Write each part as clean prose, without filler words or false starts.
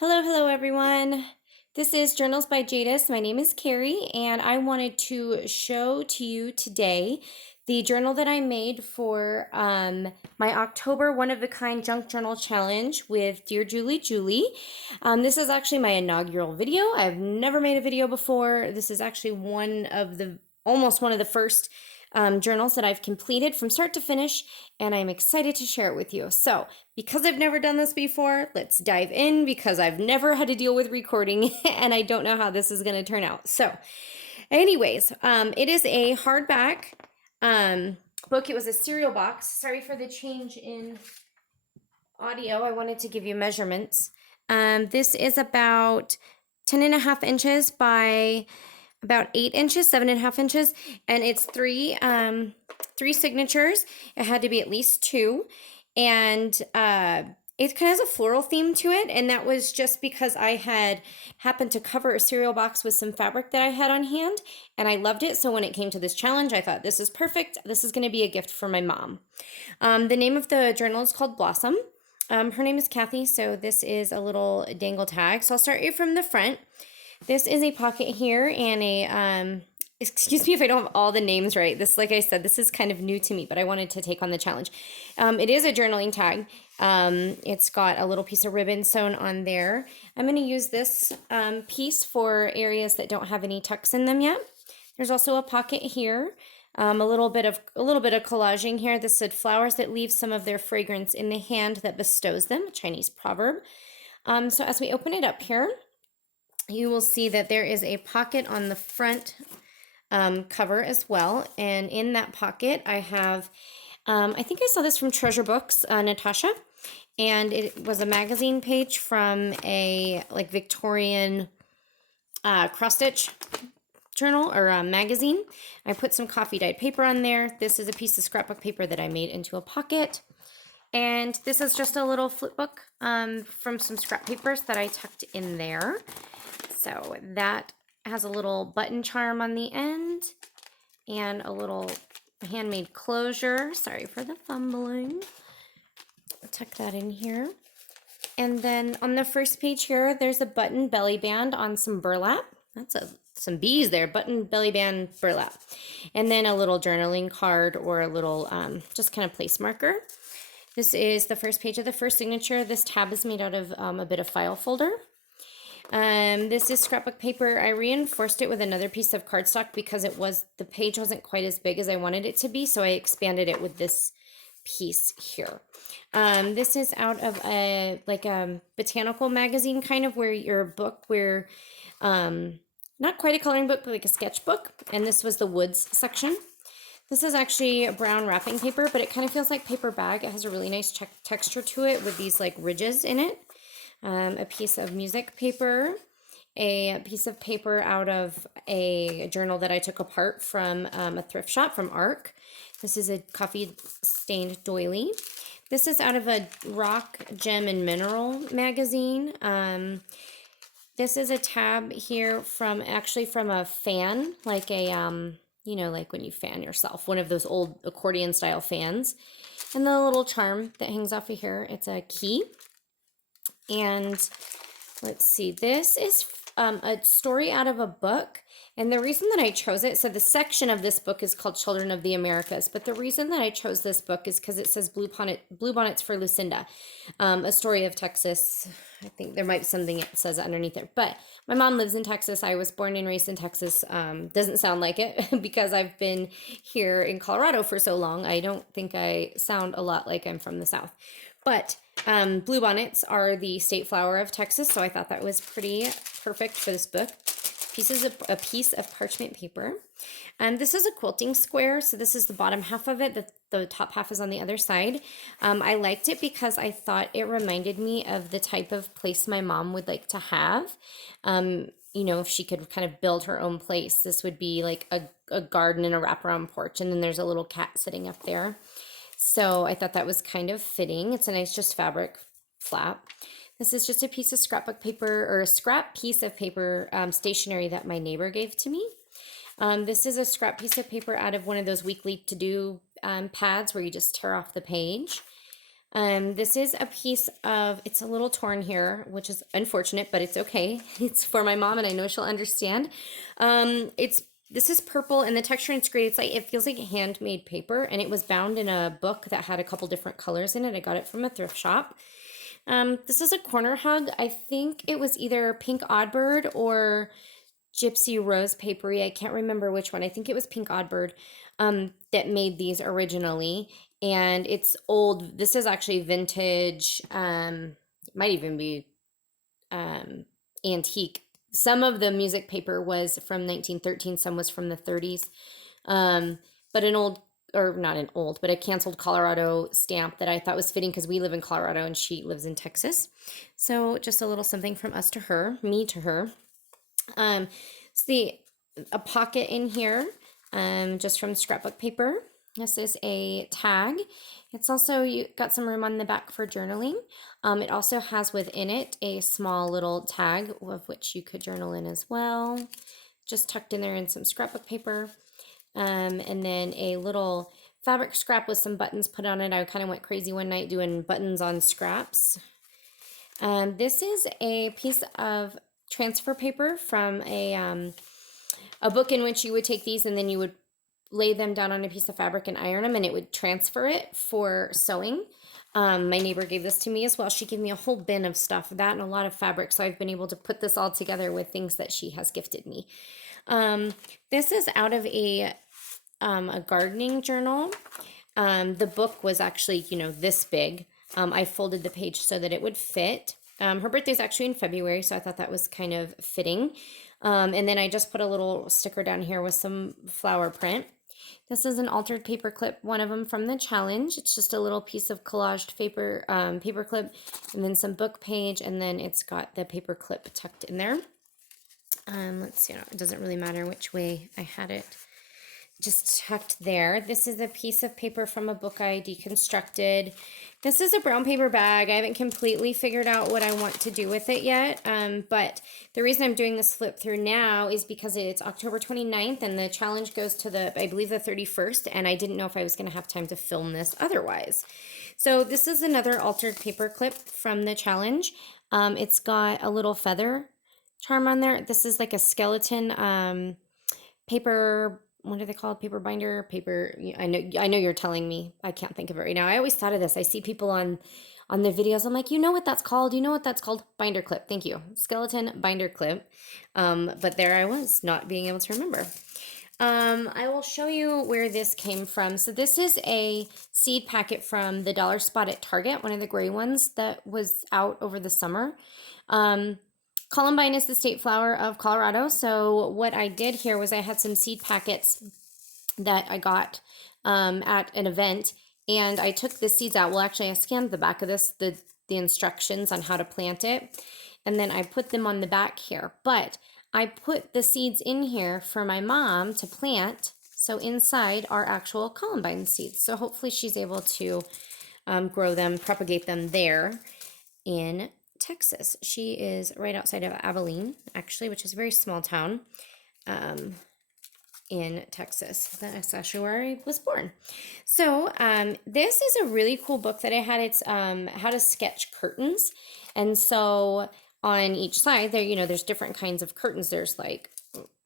Hello everyone. This is Journals by Jadis. My name is Carrie, and I wanted to show to you today the journal that I made for my October one-of-a-kind junk journal challenge with DearJulieJulie. This is actually my inaugural video. I've never made a video before. This is actually almost one of the first journals that I've completed from start to finish, and I'm excited to share it with you. So, because I've never done this before, let's dive in because I've never had to deal with recording and I don't know how this is going to turn out. So, anyways, it is a hardback book. It was a cereal box. Sorry for the change in audio. I wanted to give you measurements. This is about 10.5 inches by about 8 inches, 7.5 inches, and it's three signatures. It had to be at least two, and it kind of has a floral theme to it, and that was just because I had happened to cover a cereal box with some fabric that I had on hand, and I loved it. So when it came to this challenge, I thought, this is perfect. This is going to be a gift for my mom. The name of the journal is called Blossom. Her name is Kathy, so this is a little dangle tag. So I'll start you from the front. This is a pocket here and a, excuse me if I don't have all the names right. This, like I said, this is kind of new to me, but I wanted to take on the challenge. It is a journaling tag. It's got a little piece of ribbon sewn on there. I'm going to use this piece for areas that don't have any tucks in them yet. There's also a pocket here. A little bit of collaging here. This said, flowers that leave some of their fragrance in the hand that bestows them, a Chinese proverb. So as we open it up here, you will see that there is a pocket on the front cover as well. And in that pocket, I have, I think I saw this from Treasure Books, Natasha. And it was a magazine page from a Victorian cross-stitch journal or magazine. I put some coffee dyed paper on there. This is a piece of scrapbook paper that I made into a pocket. And this is just a little flip book from some scrap papers that I tucked in there. So that has a little button charm on the end and a little handmade closure. Sorry for the fumbling. I'll tuck that in here. And then on the first page here, there's a button belly band on some burlap. That's some bees there, button belly band burlap. And then a little journaling card or a little just kind of place marker. This is the first page of the first signature. This tab is made out of a bit of file folder. This is scrapbook paper. I reinforced it with another piece of cardstock because the page wasn't quite as big as I wanted it to be, so I expanded it with this piece here. This is out of a botanical magazine kind of not quite a coloring book, but like a sketchbook, and this was the woods section. This is actually a brown wrapping paper, but it kind of feels like paper bag. It has a really nice texture to it with these like ridges in it. A piece of music paper, a piece of paper out of a journal that I took apart from a thrift shop from ARC. This is a coffee stained doily. This is out of a rock, gem, and mineral magazine. This is a tab here from a fan, like a, like when you fan yourself, one of those old accordion style fans. And the little charm that hangs off of here, it's a key. And let's see, this is a story out of a book. And the reason that I chose it, so the section of this book is called Children of the Americas, but the reason that I chose this book is because it says Blue Bonnets for Lucinda, a story of Texas. I think there might be something it says underneath there, but my mom lives in Texas. I was born and raised in Texas. Doesn't sound like it because I've been here in Colorado for so long. I don't think I sound a lot like I'm from the South, but bluebonnets are the state flower of Texas, so I thought that was pretty perfect for this book. A piece of parchment paper. This is a quilting square, so this is the bottom half of it. The top half is on the other side. I liked it because I thought it reminded me of the type of place my mom would like to have. If she could kind of build her own place, this would be like a garden and a wraparound porch, and then there's a little cat sitting up there. So I thought that was kind of fitting. It's a nice just fabric flap. This is just a piece of scrapbook paper or a scrap piece of paper stationery that my neighbor gave to me. This is a scrap piece of paper out of one of those weekly to-do pads where you just tear off the page. This is a piece of, it's a little torn here, which is unfortunate, but it's okay. It's for my mom and I know she'll understand. This is purple and the texture is great. It's like, it feels like handmade paper, and it was bound in a book that had a couple different colors in it. I got it from a thrift shop. This is a corner hug. I think it was either Pink Oddbird or Gypsy Rose Papery. I can't remember which one. I think it was Pink Oddbird that made these originally. And it's old. This is actually vintage. It might even be antique. Some of the music paper was from 1913. Some was from the 30s. But an old, or not an old, but a canceled Colorado stamp that I thought was fitting because we live in Colorado and she lives in Texas. So just a little something from us to her, me to her. See a pocket in here, just from scrapbook paper. This is a tag. It's also, you got some room on the back for journaling. It also has within it a small little tag of which you could journal in as well. Just tucked in there in some scrapbook paper. And then a little fabric scrap with some buttons put on it. I kind of went crazy one night doing buttons on scraps. This is a piece of transfer paper from a book in which you would take these and then you would lay them down on a piece of fabric and iron them, and it would transfer it for sewing. My neighbor gave this to me as well. She gave me a whole bin of stuff, that and a lot of fabric, so I've been able to put this all together with things that she has gifted me. This is out of a gardening journal. The book was actually, this big. I folded the page so that it would fit. Her birthday's actually in February, so I thought that was kind of fitting. And then I just put a little sticker down here with some flower print. This is an altered paper clip, one of them from the challenge. It's just a little piece of collaged paper, paper clip, and then some book page, and then it's got the paper clip tucked in there. Let's see, it doesn't really matter which way I had it. Just tucked there. This is a piece of paper from a book I deconstructed. This is a brown paper bag. I haven't completely figured out what I want to do with it yet, but the reason I'm doing this flip through now is because it's October 29th and the challenge goes to I believe the 31st, and I didn't know if I was going to have time to film this otherwise. So this is another altered paper clip from the challenge. It's got a little feather charm on there. This is like a skeleton paper, what are they called? Paper binder, paper. I know you're telling me. I can't think of it right now. I always thought of this. I see people on the videos. I'm like, you know what that's called? You know what that's called? Binder clip. Thank you. Skeleton binder clip. But there I was, not being able to remember. I will show you where this came from. So this is a seed packet from the Dollar Spot at Target, one of the gray ones that was out over the summer. Columbine is the state flower of Colorado. So what I did here was I had some seed packets that I got at an event, and I took the seeds out. Well, actually, I scanned the back of this, the instructions on how to plant it, and then I put them on the back here. But I put the seeds in here for my mom to plant. So inside are actual columbine seeds. So hopefully she's able to grow them, propagate them there in Texas. She is right outside of Abilene, actually, which is a very small town in Texas. That's actually where I was born. So this is a really cool book that I had. It's how to sketch curtains. And so on each side there, there's different kinds of curtains. There's like,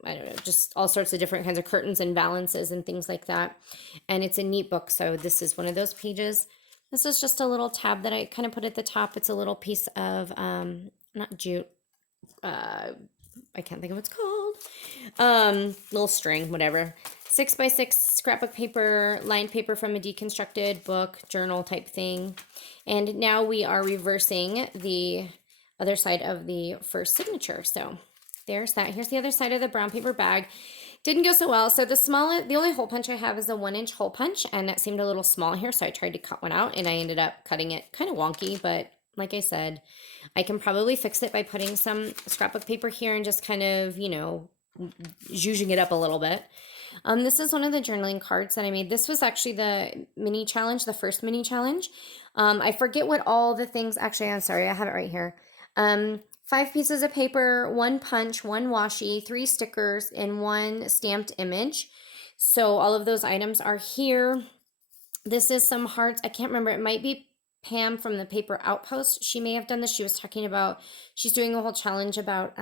I don't know, just all sorts of different kinds of curtains and valances and things like that. And it's a neat book. So this is one of those pages. This is just a little tab that I kind of put at the top. It's a little piece of, not jute, I can't think of what it's called. Little string, whatever. 6x6 scrapbook paper, lined paper from a deconstructed book, journal type thing. And now we are reversing the other side of the first signature. So there's that. Here's the other side of the brown paper bag. Didn't go so well. So the only hole punch I have is a 1-inch hole punch, and that seemed a little small here, so I tried to cut one out, and I ended up cutting it kind of wonky, but like I said, I can probably fix it by putting some scrapbook paper here and just kind of, zhuzhing it up a little bit. This is one of the journaling cards that I made. This was actually the mini challenge, the first mini challenge. I forget what all the things, actually, I'm sorry, I have it right here. 5 pieces of paper, 1 punch, 1 washi, 3 stickers, and 1 stamped image. So all of those items are here. This is some hearts. I can't remember. It might be Pam from the Paper Outpost. She may have done this. She was talking about, she's doing a whole challenge about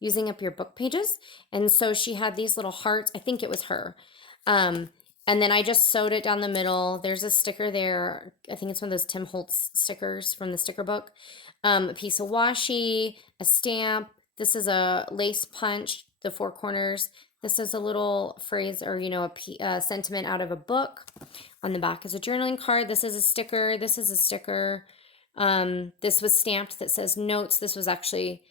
using up your book pages. And so she had these little hearts. I think it was her. And then I just sewed it down the middle. There's a sticker there. I think it's one of those Tim Holtz stickers from the sticker book. A piece of washi, a stamp. This is a lace punch, the 4 corners. This is a little phrase or, you know, a sentiment out of a book. On the back is a journaling card. This is a sticker. This is a sticker. This was stamped that says notes. This was actually,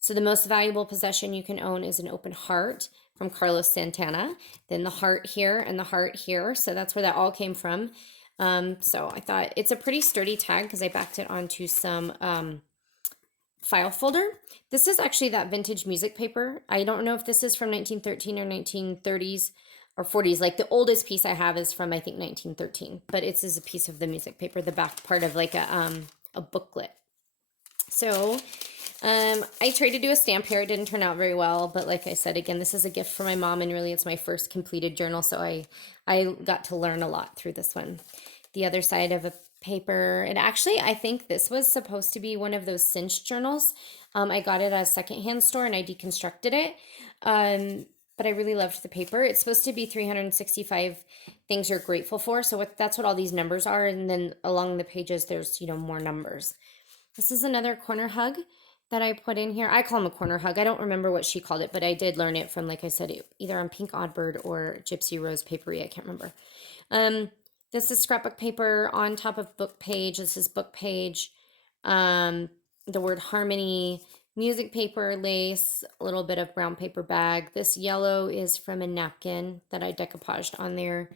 so the most valuable possession you can own is an open heart from Carlos Santana. Then the heart here and the heart here. So that's where that all came from. So I thought it's a pretty sturdy tag because I backed it onto some file folder. This is actually that vintage music paper. I don't know if this is from 1913 or 1930s or 40s. Like the oldest piece I have is from, I think, 1913, but it's a piece of the music paper, the back part of like a booklet. So I tried to do a stamp here. It didn't turn out very well, but like I said, again, this is a gift from my mom, and really it's my first completed journal, so I got to learn a lot through this one. The other side of a paper, and actually I think this was supposed to be one of those cinched journals. I got it at a secondhand store and I deconstructed it, but I really loved the paper. It's supposed to be 365 things you're grateful for, so that's what all these numbers are, and then along the pages there's, you know, more numbers. This is another corner hug that I put in here. I call them a corner hug. I don't remember what she called it, but I did learn it from, like I said, either on Pink Oddbird or Gypsy Rose Papery. I can't remember. This is scrapbook paper on top of book page. This is book page. The word harmony, music paper, lace, a little bit of brown paper bag. This yellow is from a napkin that I decoupaged on there.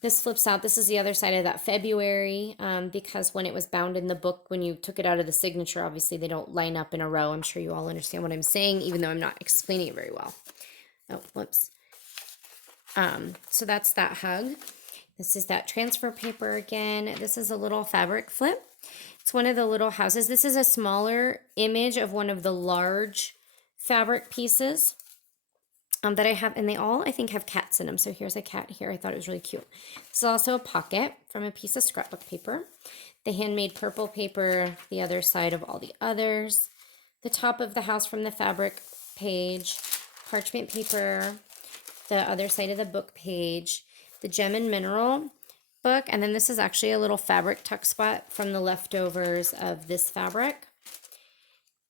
This flips out. This is the other side of that February, because when it was bound in the book, when you took it out of the signature, obviously they don't line up in a row. I'm sure you all understand what I'm saying, even though I'm not explaining it very well. Oh, whoops. So that's that hug. This is that transfer paper again. This is a little fabric flip. It's one of the little houses. This is a smaller image of one of the large fabric pieces that I have, and they all, I think, have cats in them. So here's a cat here. I thought it was really cute. This is also a pocket from a piece of scrapbook paper. The handmade purple paper, the other side of all the others. The top of the house from the fabric page, parchment paper, the other side of the book page, the gem and mineral book, and then this is actually a little fabric tuck spot from the leftovers of this fabric.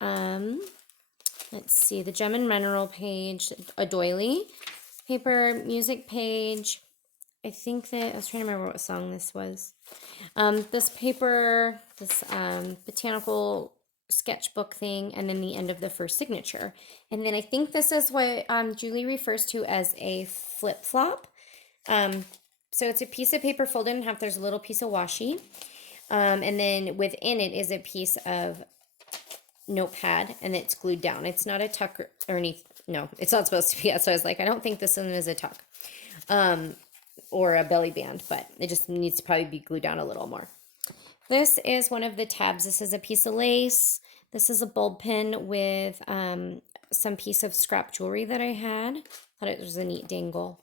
Let's see, the gem and mineral page, a doily paper, music page. I think that, I was trying to remember what song this was. This paper, this botanical sketchbook thing, and then the end of the first signature. And then I think this is what Julie refers to as a flip-flop. So it's a piece of paper folded in half. There's a little piece of washi. And then within it is a piece of notepad, and it's glued down. It's not a tuck or anything. No, it's not supposed to be. So I was like, I don't think this one is a tuck or a belly band, but it just needs to probably be glued down a little more. This is one of the tabs. This is a piece of lace. This is a bulb pin with some piece of scrap jewelry that I had. Thought it was a neat dangle.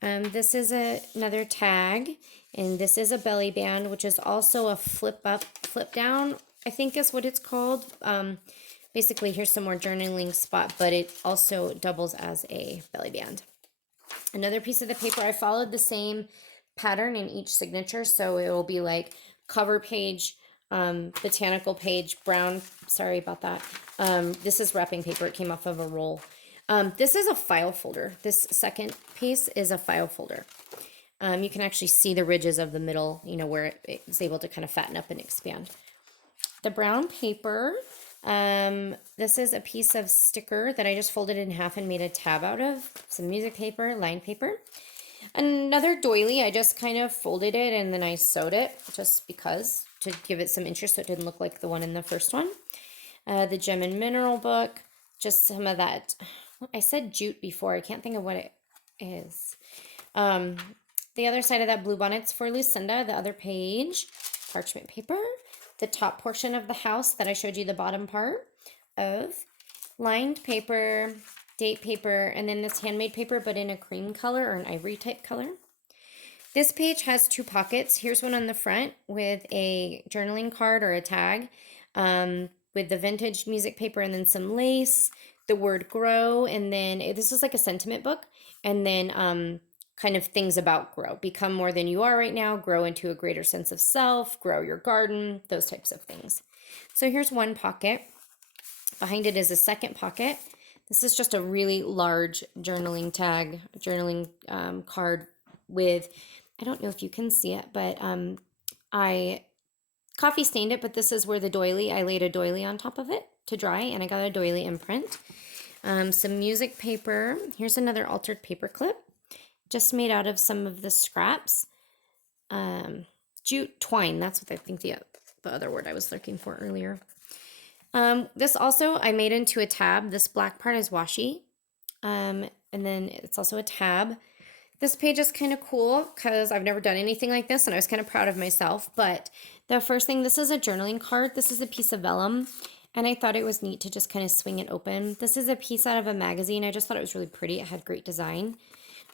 This is another tag, and this is a belly band, which is also a flip up, flip down, I think is what it's called. Basically, here's some more journaling spot, but it also doubles as a belly band. Another piece of the paper, I followed the same pattern in each signature, so it will be like cover page, botanical page, brown, sorry about that. This is wrapping paper, it came off of a roll. This is a file folder. This second piece is a file folder. You can actually see the ridges of the middle, you know, where it's able to kind of fatten up and expand. The brown paper, this is a piece of sticker that I just folded in half and made a tab out of. Some music paper, lined paper. Another doily, I just kind of folded it and then I sewed it just because, to give it some interest so it didn't look like the one in the first one. The gem and mineral book, just some of that. I said jute before. I can't think of what it is. The other side of that blue bonnet's for Lucinda. The other page, parchment paper. The top portion of the house that I showed you the bottom part of. Lined paper, date paper, and then this handmade paper, but in a cream color or an ivory type color. This page has two pockets. Here's one on the front with a journaling card or a tag with the vintage music paper and then some lace, the word grow, and then this is like a sentiment book, and then kind of things about grow. Become more than you are right now, grow into a greater sense of self, grow your garden, those types of things. So here's one pocket. Behind it is a second pocket. This is just a really large journaling tag, journaling card with, I don't know if you can see it, but I coffee stained it, but this is where the doily, I laid a doily on top of it to dry, and I got a doily imprint. Some music paper. Here's another altered paper clip, just made out of some of the scraps. Jute twine, that's what I think the other word I was looking for earlier. This also I made into a tab. This black part is washi. And then it's also a tab. This page is kind of cool because I've never done anything like this and I was kind of proud of myself. But the first thing, this is a journaling card. This is a piece of vellum and I thought it was neat to just kind of swing it open. This is a piece out of a magazine. I just thought it was really pretty. It had great design.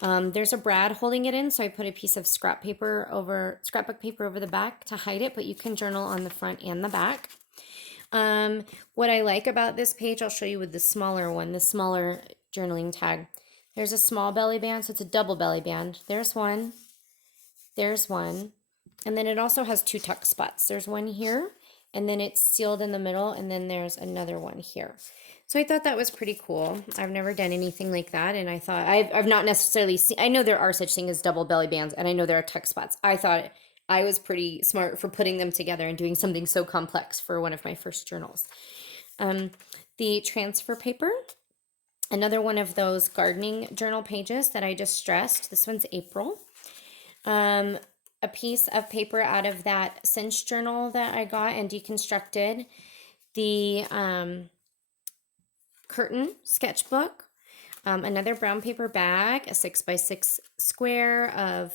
There's a brad holding it in, so I put a piece of scrapbook paper over the back to hide it, but you can journal on the front and the back. What I like about this page, I'll show you with the smaller one, the smaller journaling tag. There's a small belly band, so it's a double belly band. There's one, and then it also has two tuck spots. There's one here, and then it's sealed in the middle, and then there's another one here. So I thought that was pretty cool. I've never done anything like that, and I thought, I've not necessarily seen, I know there are such things as double belly bands, and I know there are tuck spots. I thought I was pretty smart for putting them together and doing something so complex for one of my first journals. The transfer paper, another one of those gardening journal pages that I just stressed. This one's April. A piece of paper out of that cinch journal that I got and deconstructed. The curtain sketchbook, another brown paper bag, a 6x6 square of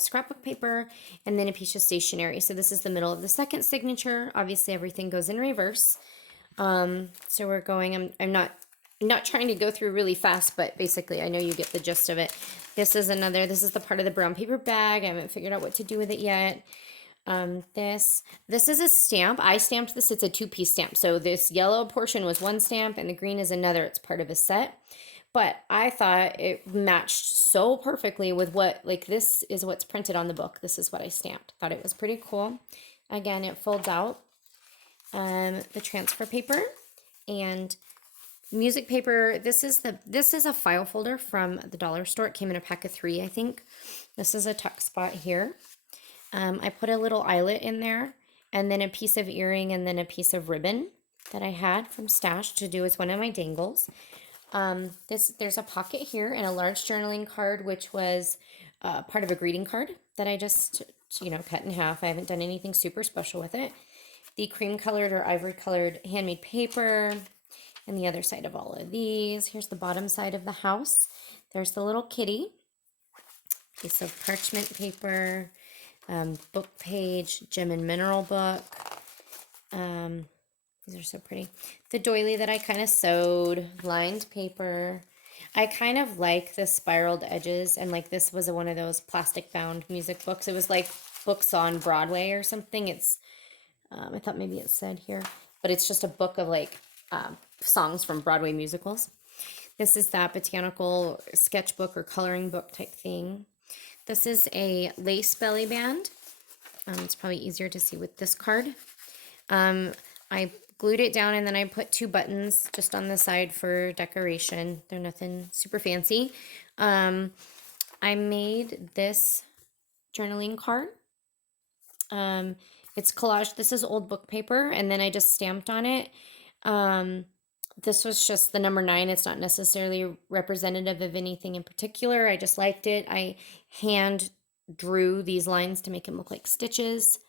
scrapbook paper, and then a piece of stationery. So this is the middle of the second signature. Obviously everything goes in reverse. So we're going, I'm not trying to go through really fast, but basically I know you get the gist of it. This is the part of the brown paper bag. I haven't figured out what to do with it yet. This is a stamp. I stamped this. It's a two-piece stamp. So this yellow portion was one stamp and the green is another. It's part of a set. But I thought it matched so perfectly with what, like, this is what's printed on the book. This is what I stamped. Thought it was pretty cool. Again, it folds out. The transfer paper and music paper. This is a file folder from the dollar store. It came in a pack of 3, I think. This is a tuck spot here. I put a little eyelet in there, and then a piece of earring, and then a piece of ribbon that I had from Stash to do as one of my dangles. There's a pocket here and a large journaling card, which was part of a greeting card that I just, cut in half. I haven't done anything super special with it. The cream colored or ivory colored handmade paper, and the other side of all of these. Here's the bottom side of the house. There's the little kitty, piece of parchment paper, book page, gem and mineral book. These are so pretty. The doily that I kind of sewed, lined paper. I kind of like the spiraled edges, and like this was one of those plastic bound music books. It was like books on Broadway or something. It's, I thought maybe it said here, but it's just a book of like songs from Broadway musicals. This is that botanical sketchbook or coloring book type thing. This is a lace belly band. It's probably easier to see with this card. I glued it down and then I put 2 buttons just on the side for decoration. They're nothing super fancy. I made this journaling card. It's collage. This is old book paper, and then I just stamped on it. This was just the number 9. It's not necessarily representative of anything in particular. I just liked it. I hand drew these lines to make them look like stitches.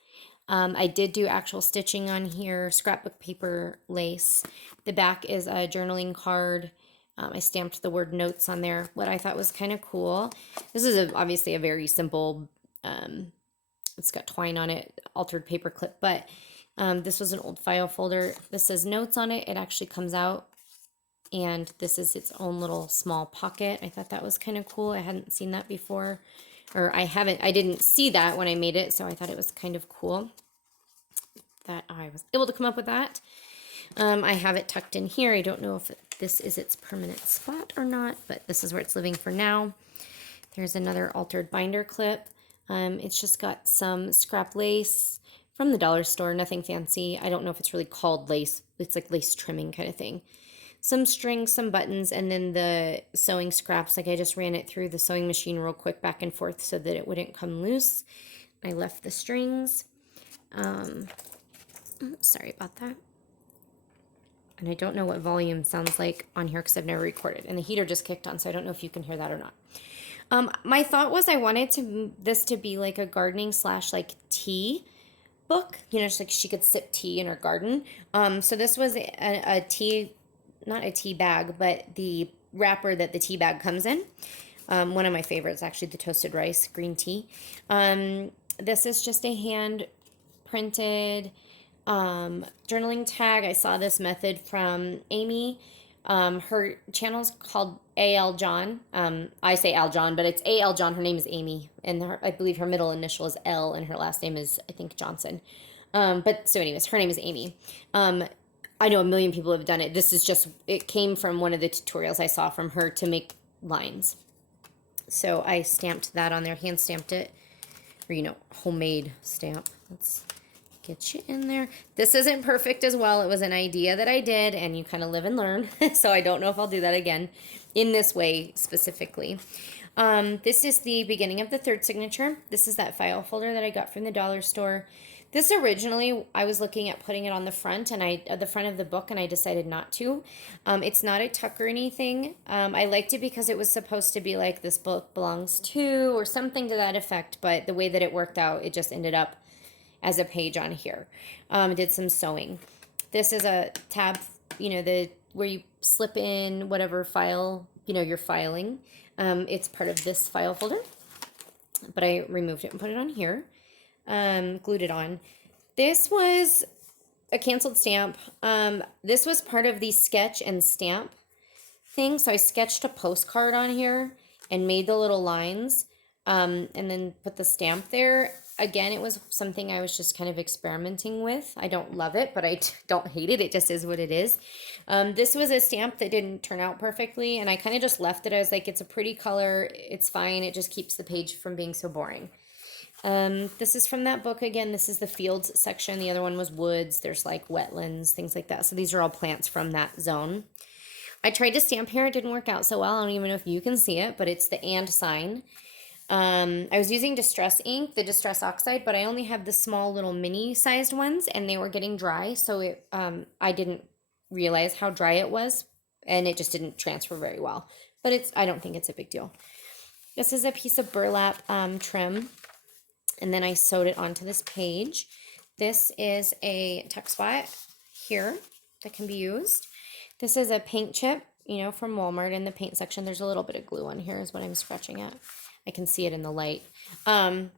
I did do actual stitching on here, scrapbook paper, lace. The back is a journaling card. I stamped the word notes on there. What I thought was kind of cool. This is obviously a very simple, it's got twine on it, altered paper clip, but this was an old file folder. This says notes on it. It actually comes out, and this is its own little small pocket. I thought that was kind of cool. I hadn't seen that before. or I didn't see that when I made it, so I thought it was kind of cool that I was able to come up with that. I have it tucked in here. I don't know if this is its permanent spot or not, but this is where it's living for now. There's another altered binder clip. It's just got some scrap lace from the dollar store, nothing fancy. I don't know if it's really called lace. It's like lace trimming kind of thing. Some strings, some buttons, and then the sewing scraps. Like I just ran it through the sewing machine real quick back and forth so that it wouldn't come loose. I left the strings. Sorry about that. And I don't know what volume sounds like on here because I've never recorded. And the heater just kicked on, so I don't know if you can hear that or not. My thought was I wanted this to be like a gardening / like tea book. You know, just like she could sip tea in her garden. So this was a tea, not a tea bag, but the wrapper that the tea bag comes in. One of my favorites, actually, the toasted rice green tea. This is just a hand printed journaling tag. I saw this method from Amy. Her channel's called A.L. John. I say Al John, but it's A.L. John. Her name is Amy, and I believe her middle initial is L, and her last name is, I think, Johnson. But so anyways, her name is Amy. I know a million people have done it. This is just, it came from one of the tutorials I saw from her to make lines. So I stamped that on there, hand stamped it, or, you know, homemade stamp. Let's get you in there. This isn't perfect as well. It was an idea that I did, and you kind of live and learn. So I don't know if I'll do that again in this way specifically. This is the beginning of the third signature. This is that file folder that I got from the dollar store. This originally, I was looking at putting it on the front the front of the book, and I decided not to. It's not a tuck or anything. I liked it because it was supposed to be like this book belongs to, or something to that effect, but the way that it worked out, it just ended up as a page on here. Did some sewing. This is a tab, you know, where you slip in whatever file, you know, you're filing. It's part of this file folder, but I removed it and put it on here. Glued it on. This was a canceled stamp. This was part of the sketch and stamp thing. So I sketched a postcard on here and made the little lines, and then put the stamp there. Again, it was something I was just kind of experimenting with. I don't love it, but I don't hate it. It just is what it is. This was a stamp that didn't turn out perfectly, and I kind of just left it. I was like, it's a pretty color. It's fine. It just keeps the page from being so boring. This is from that book again. This is the fields section. The other one was woods. There's like wetlands, things like that. So these are all plants from that zone. I tried to stamp here. It didn't work out so well. I don't even know if you can see it, but it's the and sign. I was using Distress ink, the Distress Oxide, but I only have the small little mini sized ones, and they were getting dry. So I didn't realize how dry it was, and it just didn't transfer very well. But I don't think it's a big deal. This is a piece of burlap trim, and then I sewed it onto this page. This is a tuck spot here that can be used. This is a paint chip, you know, from Walmart in the paint section. There's a little bit of glue on here is what I'm scratching at. I can see it in the light. I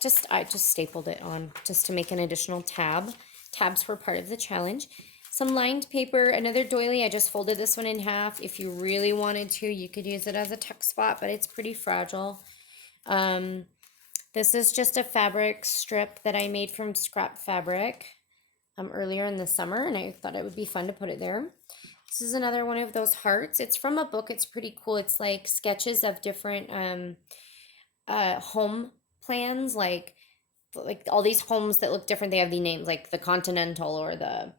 just stapled it on just to make an additional tab. Tabs were part of the challenge. Some lined paper, another doily. I just folded this one in half. If you really wanted to, you could use it as a tuck spot, but it's pretty fragile. This is just a fabric strip that I made from scrap fabric earlier in the summer, and I thought it would be fun to put it there. This is another one of those hearts. It's from a book. It's pretty cool. It's like sketches of different home plans, like all these homes that look different. They have the names like the Continental or the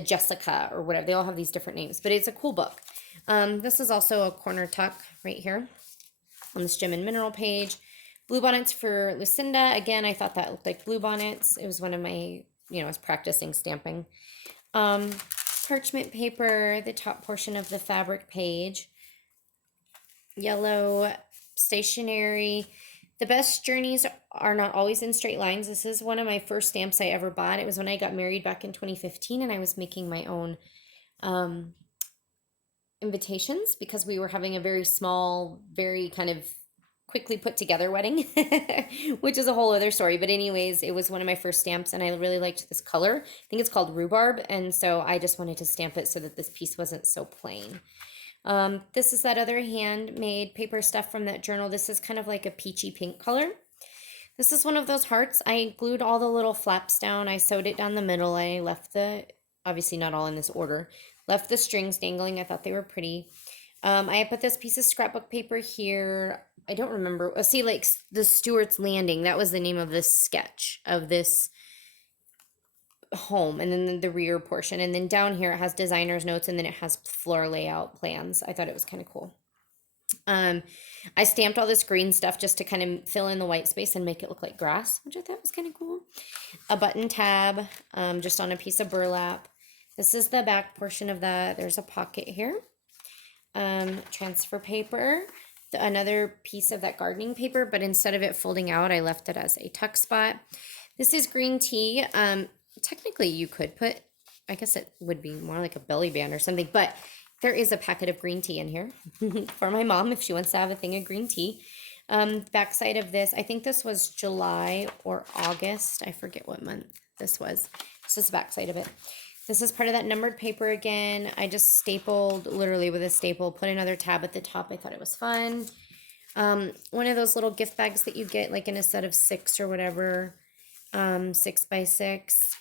Jessica or whatever. They all have these different names, but it's a cool book. This is also a corner tuck right here on this Gem and Mineral page. Blue bonnets for Lucinda. Again, I thought that looked like blue bonnets. It was one of my, you know, I was practicing stamping. Parchment paper, the top portion of the fabric page. Yellow stationery. The best journeys are not always in straight lines. This is one of my first stamps I ever bought. It was when I got married back in 2015, and I was making my own invitations because we were having a very small, very kind of quickly put together wedding, which is a whole other story. But anyways, it was one of my first stamps, and I really liked this color. I think it's called rhubarb, and so I just wanted to stamp it so that this piece wasn't so plain. This is that other handmade paper stuff from that journal. This is kind of like a peachy pink color. This is one of those hearts. I glued all the little flaps down. I sewed it down the middle. I left the, obviously not all in this order, left the strings dangling. I thought they were pretty. I put this piece of scrapbook paper here. I don't remember. See, like the Stuart's Landing. That was the name of this sketch of this home, and then the rear portion. And then down here it has designer's notes, and then it has floor layout plans. I thought it was kind of cool. I stamped all this green stuff just to kind of fill in the white space and make it look like grass, which I thought was kind of cool. A button tab, just on a piece of burlap. This is the back portion of that. There's a pocket here. Transfer paper, another piece of that gardening paper, but instead of it folding out, I left it as a tuck spot. This is green tea. Technically you could put, I guess it would be more like a belly band or something, but there is a packet of green tea in here for my mom if she wants to have a thing of green tea. Backside of this, I think this was July or August. I forget what month this was. This is the backside of it. This is part of that numbered paper again. I just stapled, literally with a staple, put another tab at the top. I thought it was fun. One of those little gift bags that you get like in a set of 6 or whatever, 6 by 6,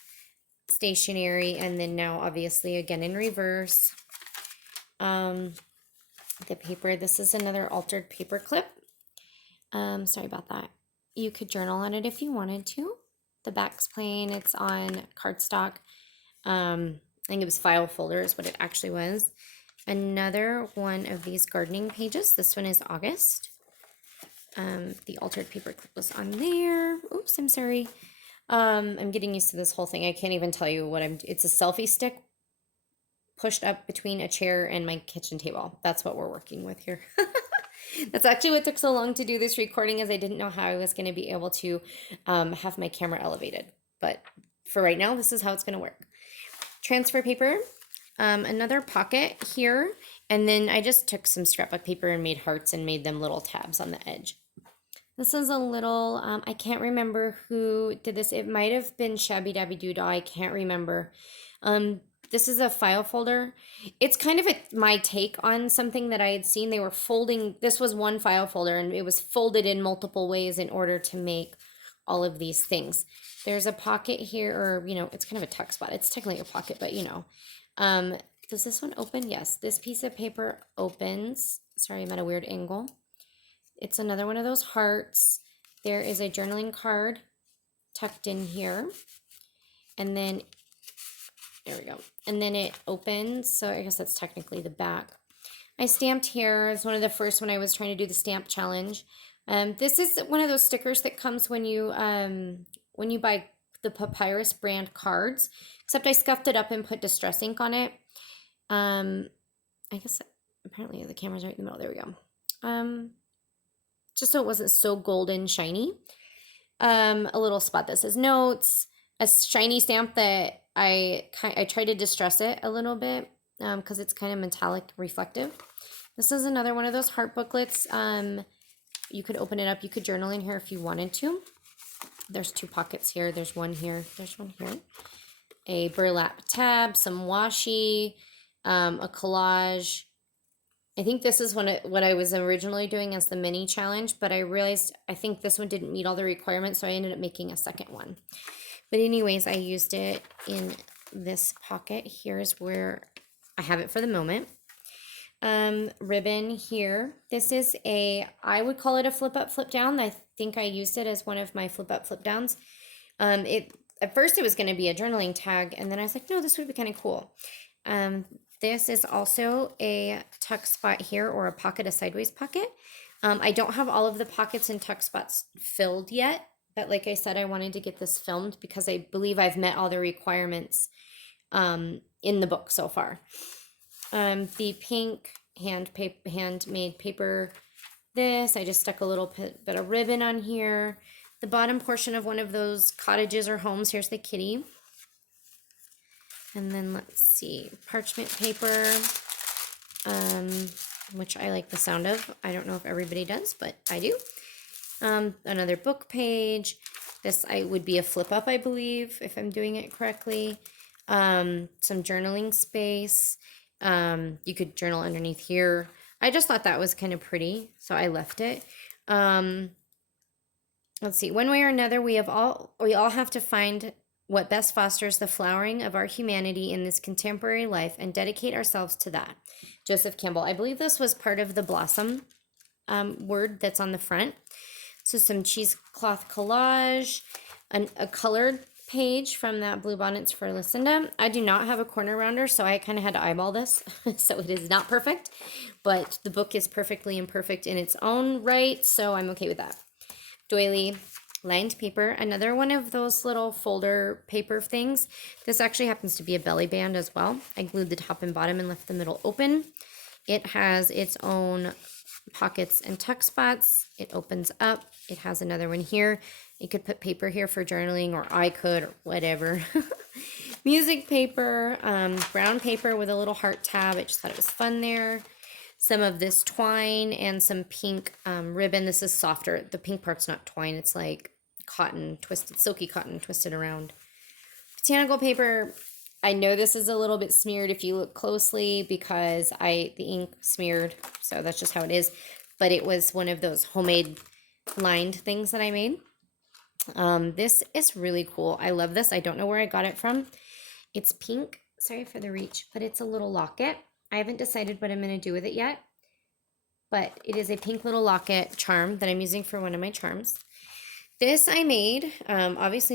stationery, and then now obviously again in reverse. The paper, this is another altered paper clip. Sorry about that. You could journal on it if you wanted to. The back's plain, it's on cardstock. I think it was file folder is what it actually was. Another one of these gardening pages. This one is August. The altered paper clip was on there. Oops, I'm sorry. I'm getting used to this whole thing. I can't even tell you what it's a selfie stick pushed up between a chair and my kitchen table. That's what we're working with here. That's actually what took so long to do this recording, is I didn't know how I was going to be able to have my camera elevated. But for right now, this is how it's going to work. Transfer paper, another pocket here, and then I just took some scrapbook paper and made hearts and made them little tabs on the edge. This is a little, I can't remember who did this. It might have been Shabby Dabby Doodah. I can't remember. This is a file folder. It's kind of my take on something that I had seen. They were folding, this was one file folder, and it was folded in multiple ways in order to make all of these things. There's a pocket here, or, you know, it's kind of a tuck spot. It's technically a pocket, but you know. Does this one open? Yes, this piece of paper opens. Sorry, I'm at a weird angle. It's another one of those hearts. There is a journaling card tucked in here. And then, there we go. And then it opens, so I guess that's technically the back. I stamped here. It's one of the first when I was trying to do the stamp challenge. This is one of those stickers that comes when you buy the Papyrus brand cards, except I scuffed it up and put Distress ink on it. I guess apparently the camera's right in the middle. There we go. Just so it wasn't so golden shiny. A little spot that says notes, a shiny stamp that I tried to distress it a little bit because it's kind of metallic reflective. This is another one of those heart booklets. You could open it up. You could journal in here if you wanted to. There's 2 pockets here. There's one here. There's one here. A burlap tab, some washi, a collage. I think this is what I was originally doing as the mini challenge, but I realized I think this one didn't meet all the requirements, so I ended up making a second one. But anyways, I used it in this pocket. Here's where I have it for the moment. Ribbon here. This is I would call it a flip up, flip down. I think I used it as one of my flip up, flip downs. At first it was going to be a journaling tag, and then I was like, no, this would be kind of cool. This is also a tuck spot here, or a pocket, a sideways pocket. I don't have all of the pockets and tuck spots filled yet, but like I said, I wanted to get this filmed because I believe I've met all the requirements in the book so far. The pink handmade paper, I just stuck a little bit of ribbon on here. The bottom portion of one of those cottages or homes, here's the kitty. And then let's see, parchment paper, which I like the sound of. I don't know if everybody does, but I do. Another book page. This would be a flip up, I believe, if I'm doing it correctly. Some journaling space. You could journal underneath here. I just thought that was kind of pretty, so I left it. Let's see. One way or another, we all have to find what best fosters the flowering of our humanity in this contemporary life and dedicate ourselves to that. Joseph Campbell. I believe this was part of the blossom word that's on the front. So some cheesecloth collage, a colored page from that Bluebonnets for Lucinda. I do not have a corner rounder, so I kind of had to eyeball this. So it is not perfect, but the book is perfectly imperfect in its own right, so I'm okay with that. Doily lined paper, another one of those little folder paper things. This actually happens to be a belly band as well. I glued the top and bottom and left the middle open. It has its own pockets and tuck spots. It opens up. It has another one here. You could put paper here for journaling, or I could, or whatever. Music paper, brown paper with a little heart tab. I just thought it was fun there. Some of this twine and some pink ribbon. This is softer. The pink part's not twine. It's like cotton, twisted, silky cotton twisted around. Botanical paper. I know this is a little bit smeared if you look closely because the ink smeared. So that's just how it is. But it was one of those homemade lined things that I made. This is really cool. I love this. I don't know where I got it from. It's pink. Sorry for the reach, but it's a little locket. I haven't decided what I'm going to do with it yet, but it is a pink little locket charm that I'm using for one of my charms. This I made, obviously